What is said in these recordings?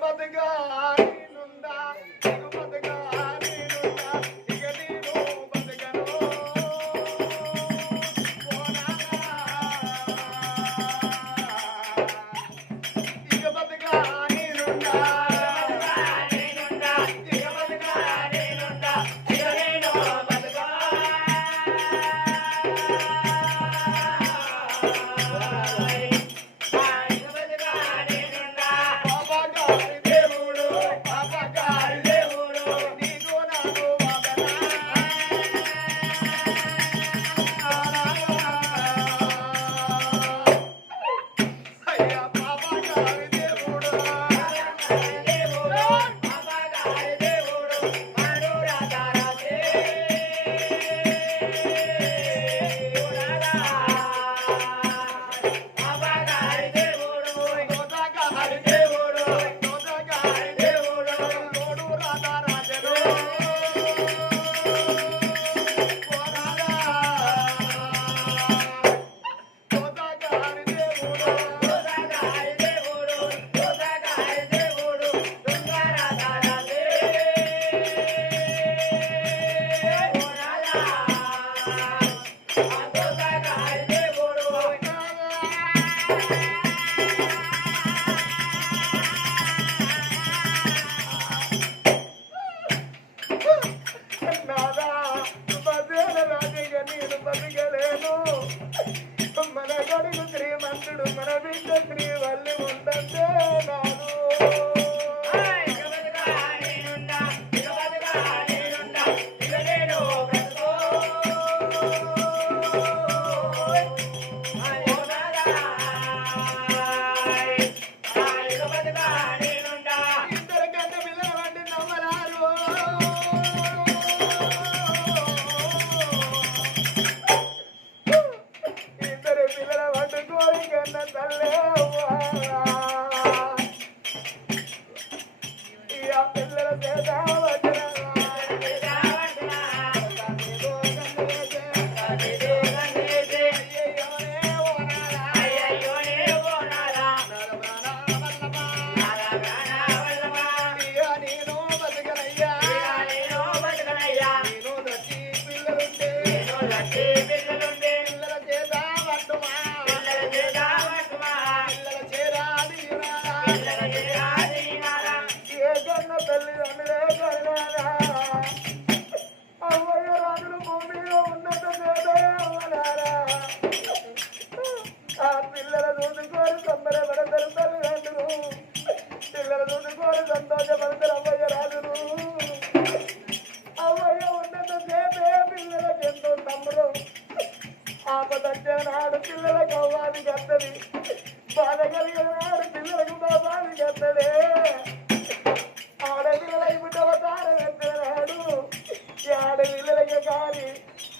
Father God.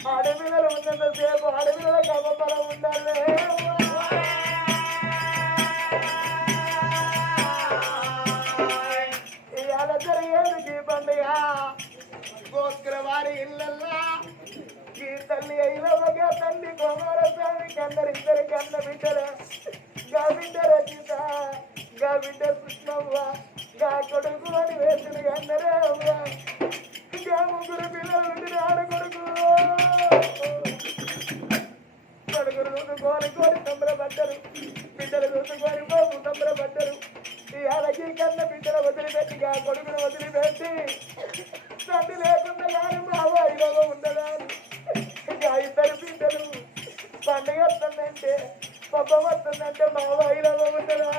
అడవిలో ఉన్నంతసేపు అడవిలో కమ్మపరం ఉండాలి. ఇవాళ జరిగేది గీ పండుగ. గోత్ర వారి ఇళ్ళల్లా గీ తల్లి అయినవగా తల్లి కుమారస్వామికి అందరిద్దరికి అన్న బిడ్డలు. గా బిడ్డ రచిత గా బిడ్డ కృష్ణవ్వ గా కొడుకు అని వేసిన అన్నరే ఇంకా ముగ్గురు పిల్లలు ఆడకొడుకు. నలుగురు రోజు గోరి గోరి సంబరపడ్డరు బిడ్డలు రోజు గోరి బాబు సంబరపడ్డరు ఈ అలాగే కన్న బిడ్డల వదిలిపెట్టి ఆ కొడుకును వదిలిపెట్టి. తండ్రి లేకుండా కానీ బాబు ఐదోలో ఉండదా? ఆ ఇద్దరు బిడ్డలు పండుగ వస్తుందంటే పబ్బం వస్తుందంటే బాబు ఐదోలో ఉండదా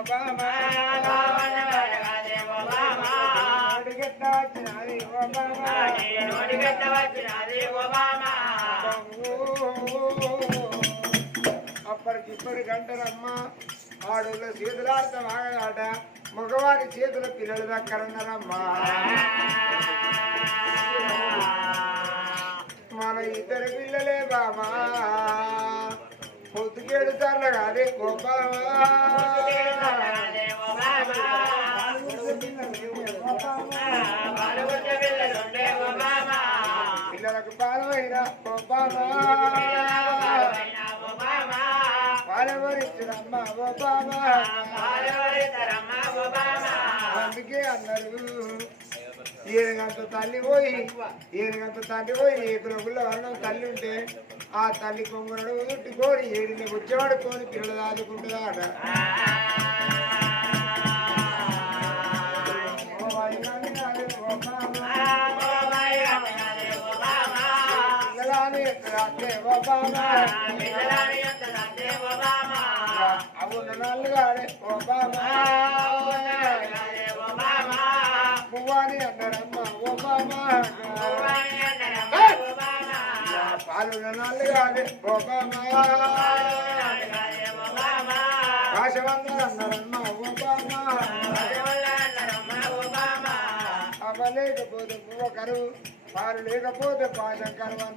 ఓబామా నోటికెత్త వచ్చినది ఓబామా నోటికెత్త వచ్చినది అప్పటికి ఇప్పటికి అంటారమ్మా ఆడోళ్ళు చేతులాడత వాగలాట మగవారి చేతుల పిల్లలు దక్కరన్నారమ్మా మన ఇద్దరు పిల్లలే బామా. పొద్దుకేడు సార్లు కాదే గొప్ప పిల్లలకు పాలమైన పాలవరిస్తురమ్మ అందుకే అన్నారు ఈయనకంత తల్లి పోయి ఈయనకంత తండ్రి పోయి ఈ గ్రహుల్లో అన్నం తల్లి ఉంటే ఆ తల్లి కొంగునడు చుట్టుకొని ఏడిని వచ్చేవాడుకొని పిల్లలు దాదుకుంటుందాట ఓ వైనాలి నాలి ఓ బామ్మ. పిల్లలాని లేకపోతే పువ్వ కరువు పాలు లేకపోతే పాశం కరువు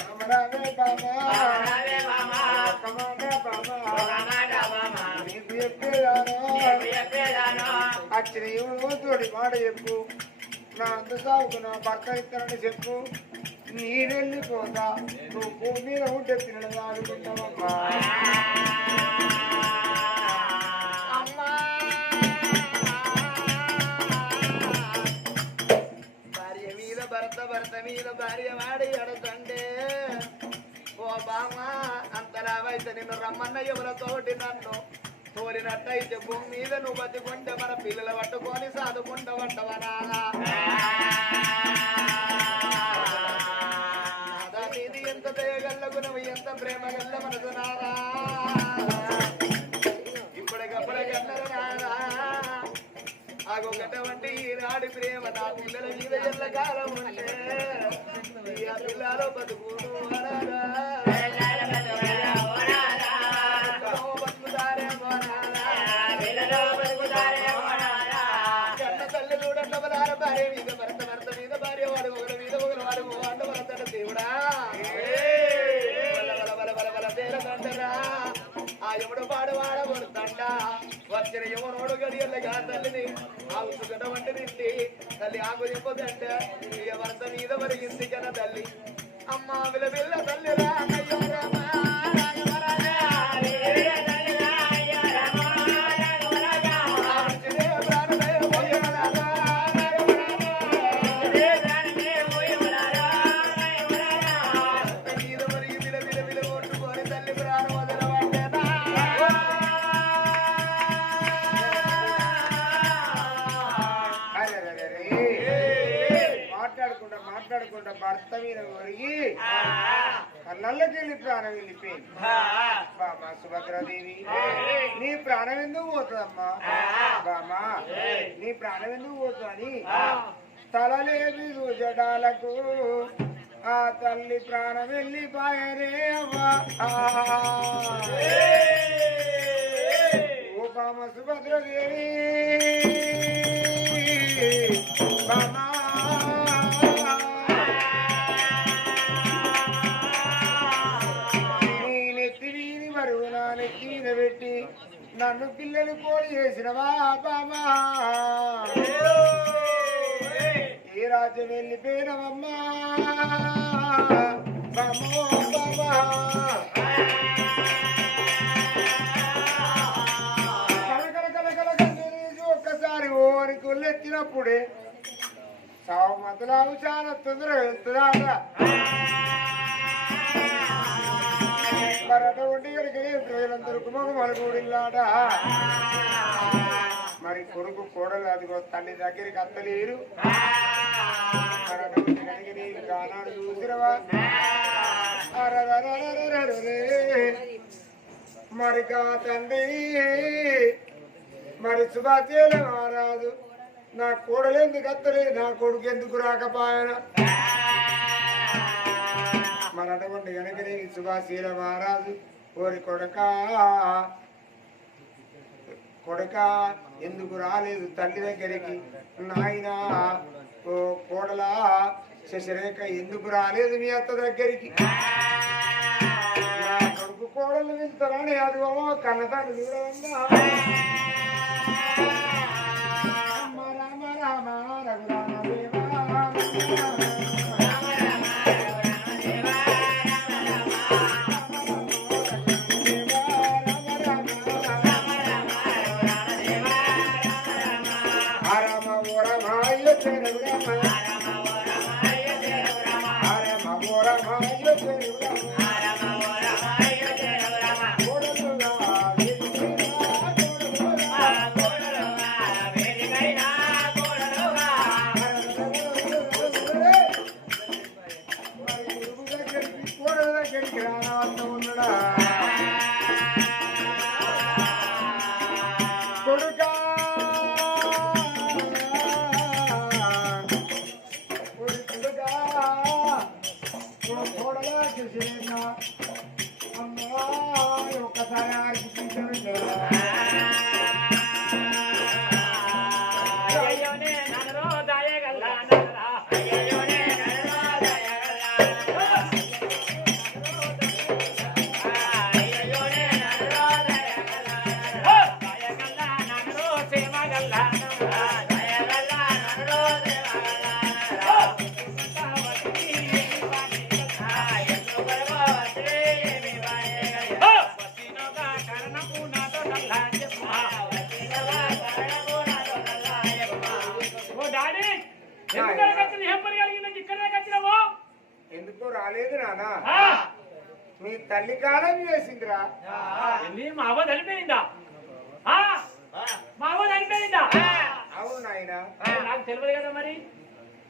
కమరావే నీకు అచ్చిన తోడి మాట చెప్పు. నా అంత సాగుకు నా పక్క ఇస్తానని చెప్పు. నేనెళ్ళిపోతా నువ్వు భూమి మీద ఉంటే పిల్లలు భార్య మీద భర్త భర్త మీద భార్య వాడి అడతండే ఓ బామ్మ అంతలావైతే నిన్ను రమ్మన్న ఎవరితోటి నన్ను తోలినట్టయితే భూమి మీద నువ్వు బతికుంటే మన పిల్లలు పట్టుకొని సాదుకుంటావంటవనా నీది ఎంత దయగల్లకు నువ్వు ఎంత ప్రేమ గల్ల మనసునారా నారా ఇప్పటికప్పటికన్నర నారా ఆగొకటువంటి ప్రేమ నా పిల్లల మీద ఎల్ల కాలం ఉంటే పిల్లలు బతుకును వరారా. వచ్చిన యమునోడు గడియల్లగా తల్లిని. ఆ ఉసుగట వంటి తిండి తల్లి ఆకు చెప్పదంట ఇక భర్త మీద వరిగింది కన తల్లి. అమ్మ విల పిల్ల తల్లి రా. వెళ్ళి ప్రాణం వెళ్ళిపోయింది బామా సుభద్రాదేవి నీ ప్రాణం ఎందుకు పోతుందమ్మా? బామా నీ ప్రాణం ఎందుకు పోతుందని? తలలేవి జడాలకు ఆ తల్లి ప్రాణం వెళ్ళిపోయరే ఓ బామ సుభద్రదేవి. బామా నన్ను పిల్లలు కోడి చేసినవా బామా ఏ రాజ్యం వెళ్ళిపోయినవమ్మా. బామో బామా ఒక్కసారి ఓరి కొల్లెత్తినప్పుడే సావు మతలావు చాలా తొందరగా వెళ్తున్నాడ మరి అటువంటి ప్రజలందరూ కుమకు మలుగుడిల్లాడ మరి కొడుకు కోడలు అదిగో తల్లి దగ్గరికి అత్తలేరు. మరి గానాడు మరి కా తండ్రి మరి సుభాచేల మారాదు నా కోడలు ఎందుకు అత్తలే నా కొడుకు ఎందుకు రాకపోయానా మరి అటువంటి సుభాషీల సుభాశీల మహారాజు ఓరి కొడక కొడక ఎందుకు రాలేదు తల్లి దగ్గరికి? నాయనా ఓ కోడలా శశిరేఖ ఎందుకు రాలేదు మీ అత్త దగ్గరికి? కొడుకు కోడలు వెళ్తారని అది కన్నదాన్ని చూడవమ్మా. రామ రామ రామ రఘురామ దేవా 一个村儿留不到 మా అవ్వ చనిపోయిందా? ఆ? మా అవ్వ చనిపోయిందా? అవును నాయన. నాకు తెలియదు కదా మరి.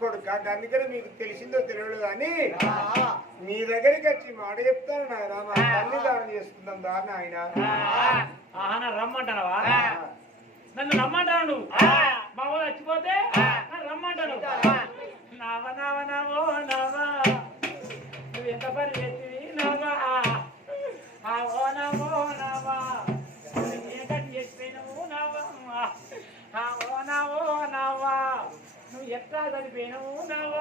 కొడుక అందుకని మీకు తెలిసిందో తెలియదు కానీ మీ దగ్గరికి వచ్చి మాట చెప్తాను నాయన. మా తల్లి దానం చేసుకుందాం దా నాయన. ఆహా నన్ను రమ్మంటానవా? నన్ను రమ్మంటాను నువ్వు? మా ఊరు చచ్చిపోతే రమ్మంటాను. నవ నవ నవో నవ. నువ్వు ఎంత పని ఓ నవో. నవ. నవో నవ నువ్వు ఎట్లా చనిపోయినవు? నవ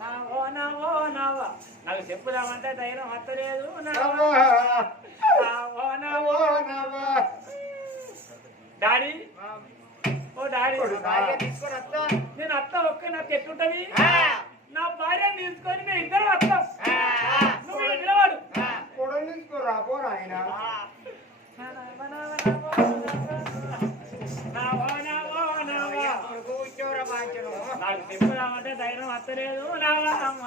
ఆ ఓ నవో నవ. నాకు చెప్పుదామంటే ధైర్యం వస్తలేదు నవ. నవో నవ డాడీ? ఓ డాడీ. నేను అత్త ఒక్క నాకు ఎట్లుంటది నా భార్యను తీసుకొని మేము ఇద్దరు వస్తాం. నువ్వు నిలబడు. కొడలు తీసుకోరా పో నాయన. నాకు చెప్పుదామంటే ధైర్యం వస్తలేదు నావా అమ్మ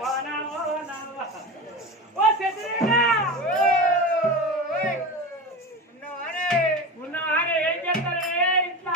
ఓ నావో నావా ఓ ఉన్నవారే ఏం చేస్తారే? ఇట్లా?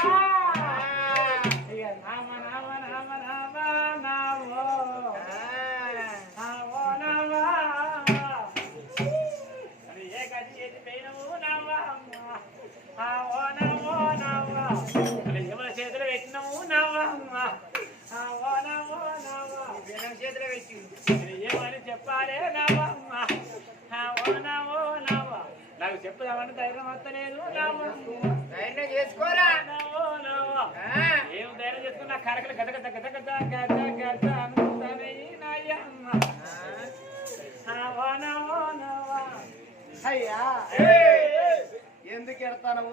ఎందుకు ఎడతాను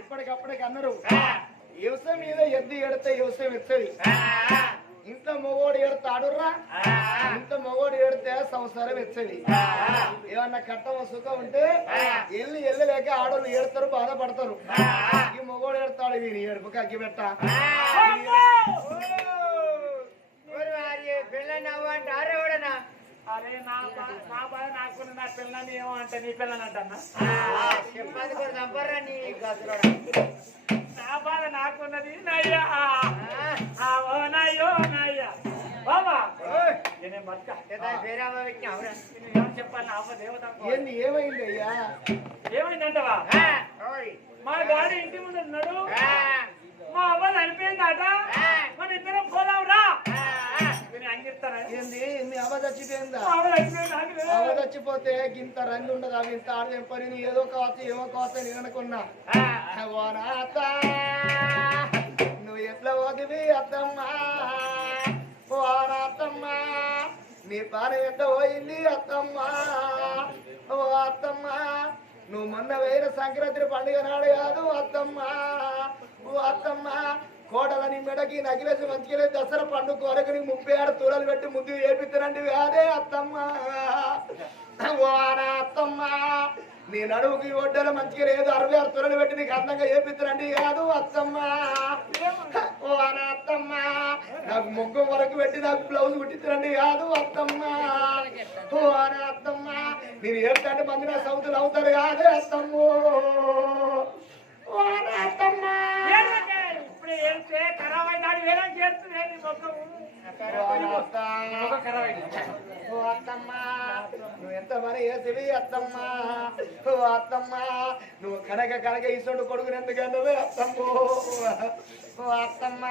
ఇప్పటికప్పటికి అన్నారు వ్యవసాయం మీద ఎద్దు ఎడితే వ్యవసాయం ఎత్తది. ఇంత మొగోడు ఎడతాడురా ఇంత మొగోడు ఎడితే సంసారం ఎచ్చది ఏమన్నా కట్టం సుఖం ఉంటే ఎల్లు ఎల్లలేక ఆడోళ్ళు ఏడతారు బాధపడతారు. ఈ మొగోడు ఎడతాడు వీని ఏడుపు కగ్గి పెట్ట. అరే నా నా బాధ నాకున్న నా పిల్లని ఏమో అంటే నీ పిల్లని అంటన్నా? నా బాధ నాకున్నది నయ్యా. ఆ ఓ నయ్యో నయ్యా. బాబా చెప్పాలి? ఏమైంది అయ్యా? ఏమైందంటవా? మా డాడీ ఇంటి ముందు ఉన్నాడు. మా అవ్వ చనిపోయిందట. ఏంది? మీ అవ్వ చచ్చిపోయిందా? చచ్చిపోతే గింత రంగు ఉండదు? అవి ఇంత ఆడదేం పని? ఏదో కావచ్చు ఏమో కావచ్చు నేను అనుకున్నా. అత్త, నువ్వు ఎట్లా అత్తమ్మా? నా అత్తమ్మా నీ పాన ఎంత పోయింది అత్తమ్మా? ఓ అత్తమ్మా నువ్వు మొన్న వేరే సంక్రాంతి పండుగ నాడు కాదు అత్తమ్మా. ఓ అత్తమ్మా కోటలని మెడకి నగిలేసి మంచిగా దసరా పండుగ వరకు నీకు ముప్పై ఆరు తూరలు పెట్టి ముందు ఏపిస్తానండి అదే అత్తమ్మా. ఓ నా అత్తమ్మా. నీ నడువుకి ఒడ్డలు మంచిగా లేదు. అరవై ఆరు తురలు పెట్టి నీకు అందంగా ఏపిస్తానండి కాదు అత్తమ్మా. ఓ నాకు ముఖం వరకు పెట్టి నాకు బ్లౌజ్ కుట్టిస్తానండి. కాదు అత్తమ్మ. ఓ అత్తమ్మ. నేను ఏమిటంటే మంది నా సౌతులు అవుతారు. కాదే అత్తమ్మ. ఓ అత్తమ్మ. ఏడితే ఖరాబ్ వేరే చేస్తుంది నీ నువ్వు ఎంత మరి వేసివి అత్తమ్మ? ఓ అత్తమ్మ నువ్వు కనక కనక ఇసొండు కొడుకుని ఎందుకన్నవే అత్తమ్మ. అత్తమ్మ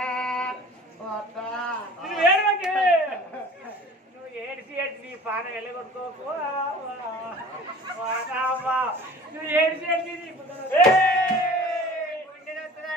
నువ్వు ఏడిసి ఏడిసి నీ పాన వెళ్ళగొట్టుకోకు నువ్వు ఏడిసి ఏడిసి